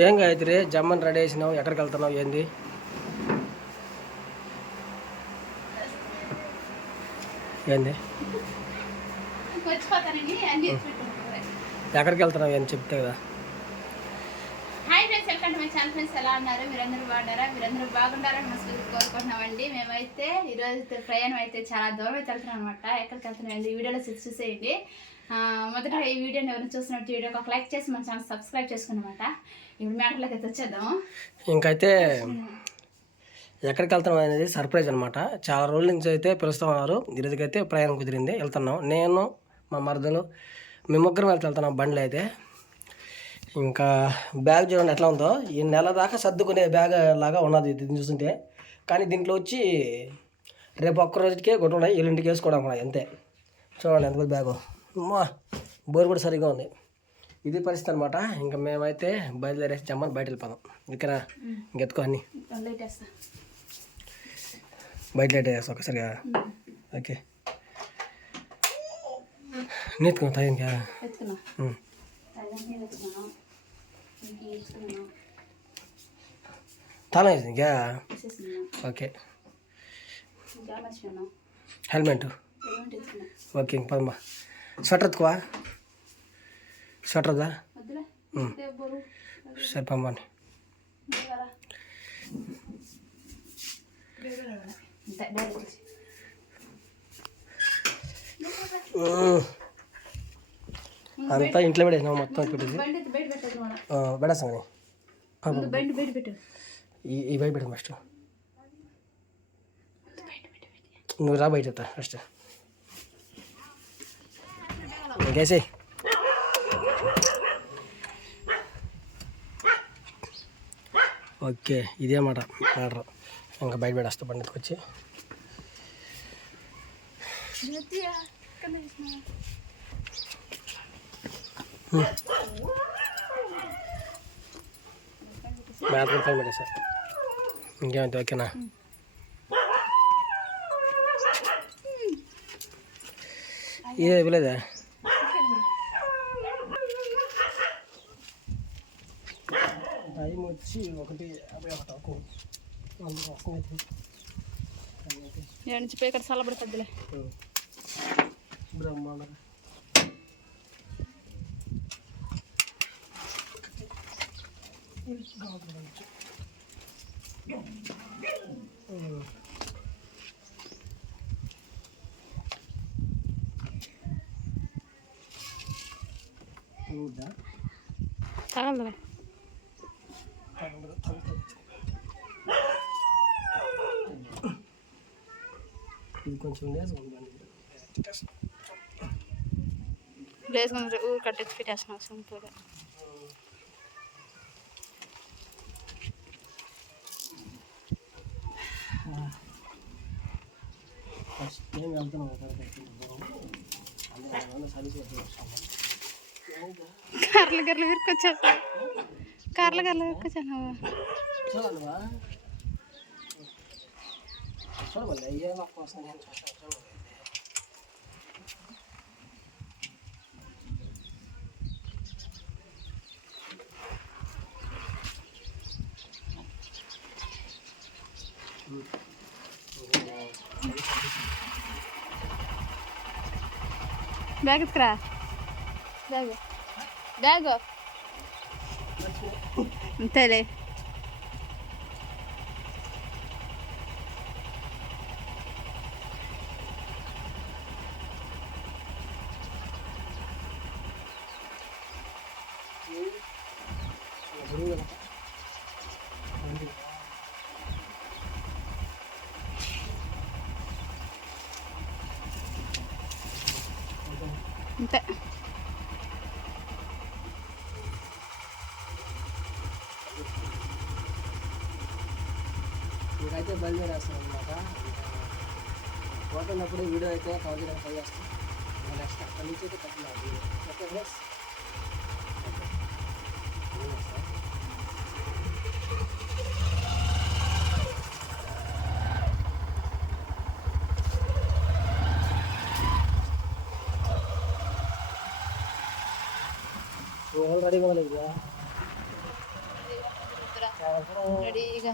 ఏం గాయత్రి జమ్మని రెడీ చేసినావు, ఎక్కడికి వెళ్తున్నావు, ఏంది? ఏంది ఎక్కడికి వెళ్తున్నావు అని చెప్తే కదా. Hi friends, welcome to my channel. Friends ఎలా ఉన్నారు? మీరందరూ బాగున్నారా? మీరందరూ బాగుండాలని మనస్ఫూర్తిగా కోరుకుంటున్నామండి. మేమైతే ఈరోజు ప్రయాణం అయితే చాలా దూరం అయితే వెళ్తున్నాం అనమాట. ఎక్కడికి వెళ్తున్నాం ఈ వీడియోలో చూసేయండి. మొదట ఈ వీడియోని ఎవరైనా చూస్తున్నట్టు వీడియోకి ఒక లైక్ చేసి మన ఛానల్ సబ్స్క్రైబ్ చేసుకున్నమాట. ఇప్పుడు మ్యాటర్లోకి అయితే వచ్చేద్దాము. ఇంకైతే ఎక్కడికి వెళ్తున్నాం అనేది సర్ప్రైజ్ అనమాట. చాలా రోజుల నుంచి అయితే పిలుస్తూ ఉన్నారు. ఈరోజుకైతే ప్రయాణం కుదిరింది, వెళ్తున్నాం. నేను మా మరదలు మేము ముగ్గురం వెళ్తున్నాం బండ్లు అయితే. ఇంకా బ్యాగ్ చూడండి ఎట్లా ఉందో. ఈ నెల దాకా సర్దుకునే బ్యాగ్ లాగా ఉన్నది దీన్ని చూస్తుంటే. కానీ దీంట్లో వచ్చి రేపు ఒక్క రోజుకే కొట్టు ఉన్నాయి, ఎల్లుంటికి వేసుకోవడం ఉన్నాయి అంతే. చూడండి ఎంత బ్యాగు, అమ్మా బోర్ కూడా సరిగా ఉంది. ఇది పరిస్థితి అనమాట. ఇంకా మేమైతే బయలుదేరేసి జమ్మని బయట వెళ్ళిపోదాం. ఇక్కడ ఇంకెత్తుకో అన్ని బయట లైట్ వేస్తా ఒకసారిగా. ఓకే నీత్తుకో తగిన తాళం వేసింది ఇంకా. Okay helmet okay. ఇంక పదమ్మా. స్వెటర్ ఎత్తుకోవా, స్వెటర్ వద్దా? సరే పమ్మని. అంతా ఇంట్లో పెట్టేసినావు మొత్తం పెట్టేసి పెడేస్తాం. కానీ ఈ బయట పెట్టు ఫస్ట్. నువ్వు రా బయట ఫస్ట్. ఇంకేసి ఓకే ఇదే మాట మ్యాటర్. ఇంకా బయట పెట్టేస్తా బండి ఎత్తుకొచ్చి. మ్యాథ్ కూడా పైన పెట్టేసా. ఇంకేమైతే ఓకేనా? ఇదే ఇవ్వలేదా? టైం వచ్చి 1:51. నుంచి పోయి ఇక్కడ చల్లబడుతుందిలే. బ్రహ్మాండ తగలదులే. ఇది కొంచెం వేసుకుని ఊరు కట్టేసి పెట్టేస్తున్నాం సింపుల్గా. ఫస్ట్ టైం వెళ్తున్నాం. కర్రలు గర్రలు విరుకొచ్చాను. కర్రలు గర్రలు విరుకొచ్చాను. చూడవా చూడవల్ల ఏ కోసం నేను చూసాను. బ్యాగ్ ఎత్తుకురా. బ్యాగ్ బ్యాగ్ అంతేలే. అంతే. ఇంకైతే బయలుదేరేస్తాం అనమాట. పోతున్నప్పుడు వీడియో అయితే కవర్ చేయడానికి ట్రై చేస్తాం. నెక్స్ట్ అక్కడి నుంచి అయితే కట్టినారు. Okay friends. రెడీగా ఉండలేదు. రెడీగా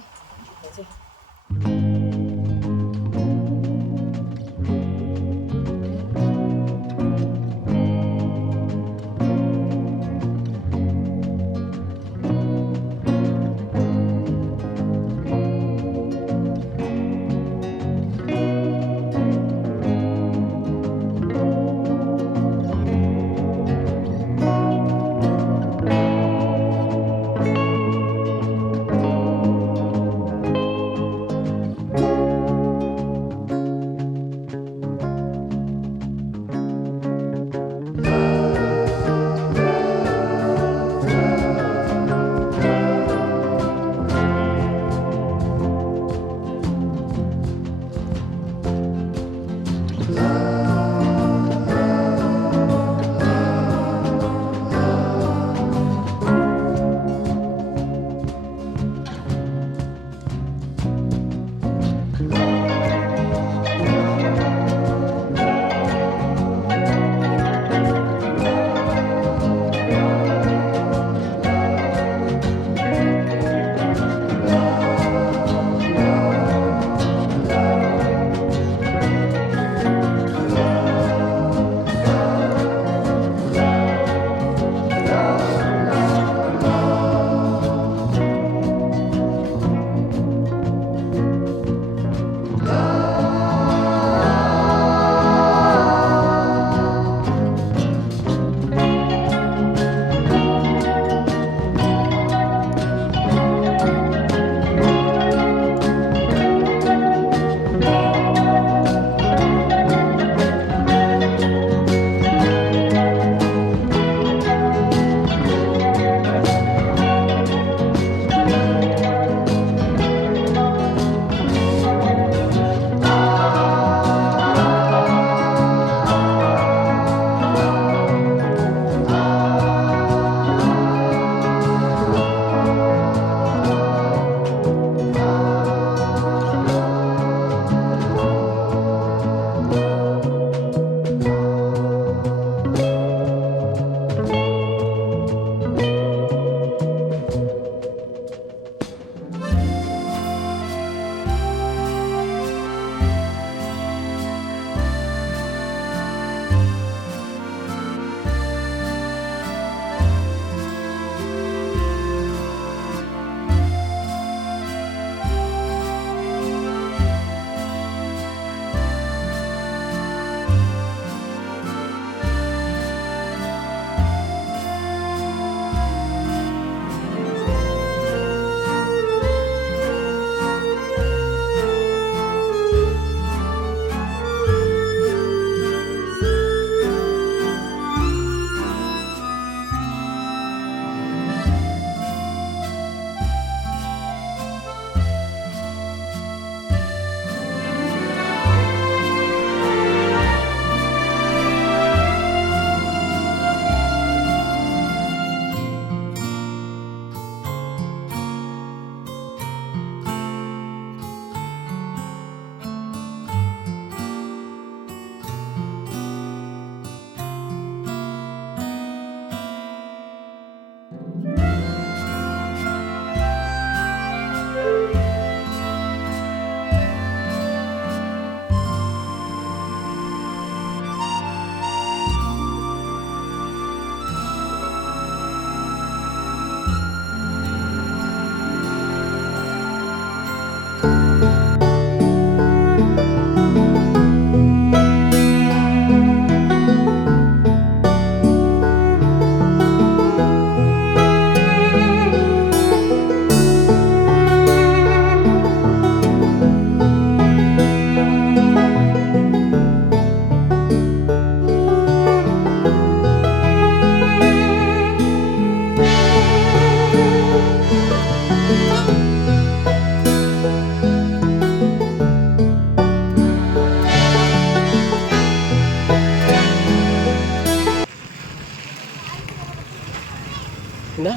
ఇందా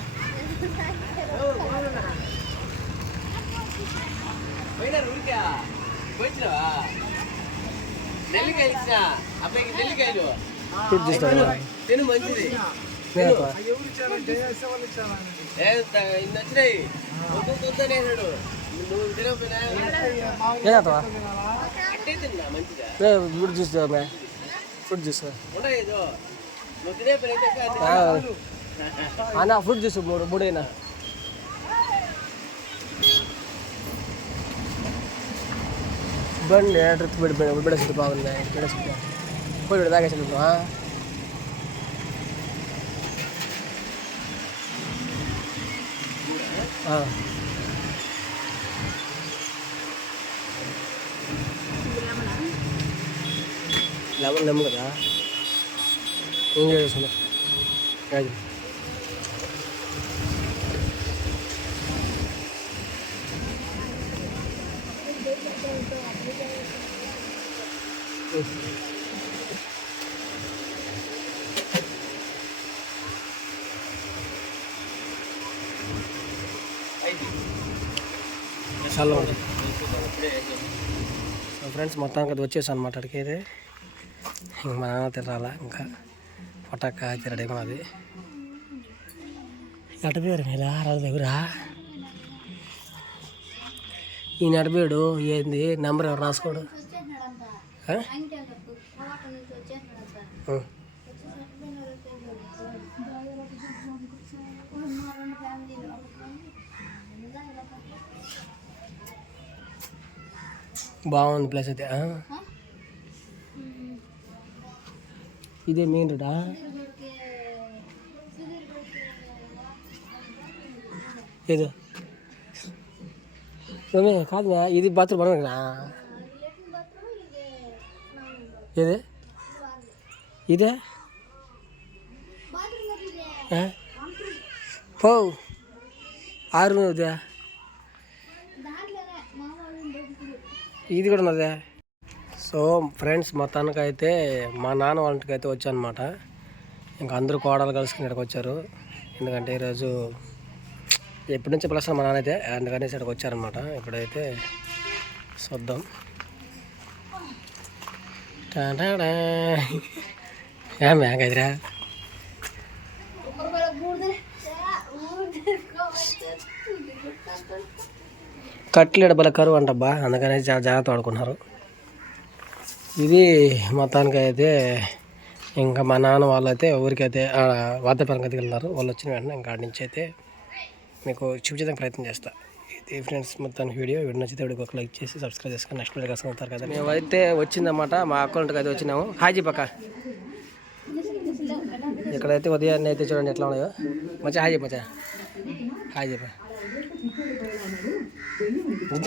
ఫుడ్ చేస్తాను మంచిది నేనప్పా నచ్చినాయి ఏదవుతావా ఫ్రూట్ జ్యూస్ ఫ్రూట్ జ్యూస్ అన్న ఫ్రూట్ జ్యూస్ మూడైనా బండి ట్రిప్ బిడేసి బాగుంది బిడేసి పోయి తాగేసి లెమన్ లెమ్మ కదా ఎంజాయ్ చేస్తున్నా చాలా ఉంది సో ఫ్రెండ్స్ మొత్తానికి అది వచ్చేసాను అనమాట అక్కడికి అయితే ఇంక మా నాన్న తిరాలా ఇంకా పటాక తిరడేమో అది నడిపోయారు మీరు రాజు దగ్గర ఈ నడిపోయాడు ఏంది నెంబర్ ఎవరు రాసుకోడు బాగుంది ప్లేస్ అయితే ఇదే మెయిన్ రోడా ఏదో కాదు ఇది బాత్రూమ్ పడమా ఏదే ఇదే పో 6 ఇదే ఇది కూడా ఉన్నదే. సో ఫ్రెండ్స్ మొత్తానికి అయితే మా నాన్న వాళ్ళ ఇంటికి అయితే వచ్చానమాట. ఇంకా అందరూ కోడలు కలుసుకుని ఇక్కడికి వచ్చారు. ఎందుకంటే ఈరోజు ఎప్పటి నుంచి పిలుస్తాను మా నాన్న అయితే అందుకని ఇక్కడికి వచ్చారనమాట. ఇప్పుడైతే చూద్దాం. మేకదిరా కట్లేడు బల కరువు అంటబ్బా, అందుకని చాలా జాగ్రత్త పడుకున్నారు. ఇది మొత్తానికి అయితే ఇంకా మా నాన్న వాళ్ళైతే ఊరికైతే వాతావరణం అయితే వెళ్ళినారు. వాళ్ళు వచ్చిన వెంటనే ఇంకా ఆడి నుంచి అయితే మీకు చూపించడానికి ప్రయత్నం చేస్తా. ఇది ఫ్రెండ్స్ మొత్తానికి వీడియో నచ్చితే వీడియోకి ఒక లైక్ చేసి సబ్స్క్రైబ్ చేసుకొని నెక్స్ట్ వీడియో కలుసుకుంటారు కదా. మేమైతే వచ్చిందన్నమాట, మా అకౌంట్కి అయితే వచ్చినాము. హాజీ పక్క ఇక్కడైతే ఉదయాన్నే అయితే చూడండి ఎట్లా ఉన్నాయో. మచ్చా హాజీ మచ్చా హాయ్ చెప్పా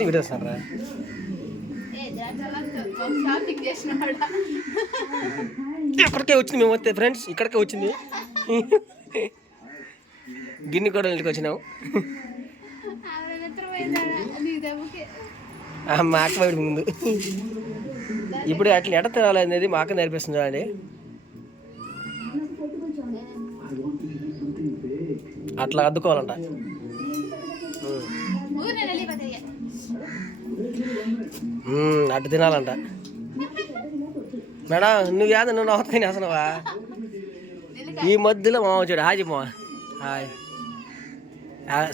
వీడియో వస్తారా. ఇక్కడికే వచ్చింది మేము వస్తే ఫ్రెండ్స్, ఇక్కడికే వచ్చింది. గిన్నె కూడా ఇంటికి వచ్చినాము. మా అక్క బయట ముందు ఇప్పుడు అట్లా ఎడ తినాలి అనేది మా అక్క నేర్పిస్తుంది చూడండి. అట్లా అద్దుకోవాలంట. అటు తినాలంట. మేడం నువ్వు యాద నువ్వు నవ్వుతాయి అసలువా. ఈ మధ్యలో మా చూడు హాయ్ మా హాయ్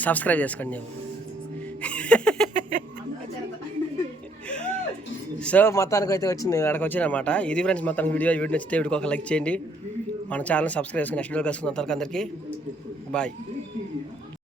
సబ్స్క్రైబ్ చేసుకోండి నేను. సో మొత్తానికి అయితే వచ్చింది, అక్కడికి వచ్చిందన్నమాట. ఇది ఫ్రెండ్స్ మొత్తానికి వీడియో నచ్చితే వీడికి ఒక లైక్ చేయండి. మన ఛానల్ సబ్స్క్రైబ్ చేసుకుని నెక్స్ట్ వీడియో కలుసుకున్న అందరికీ బాయ్.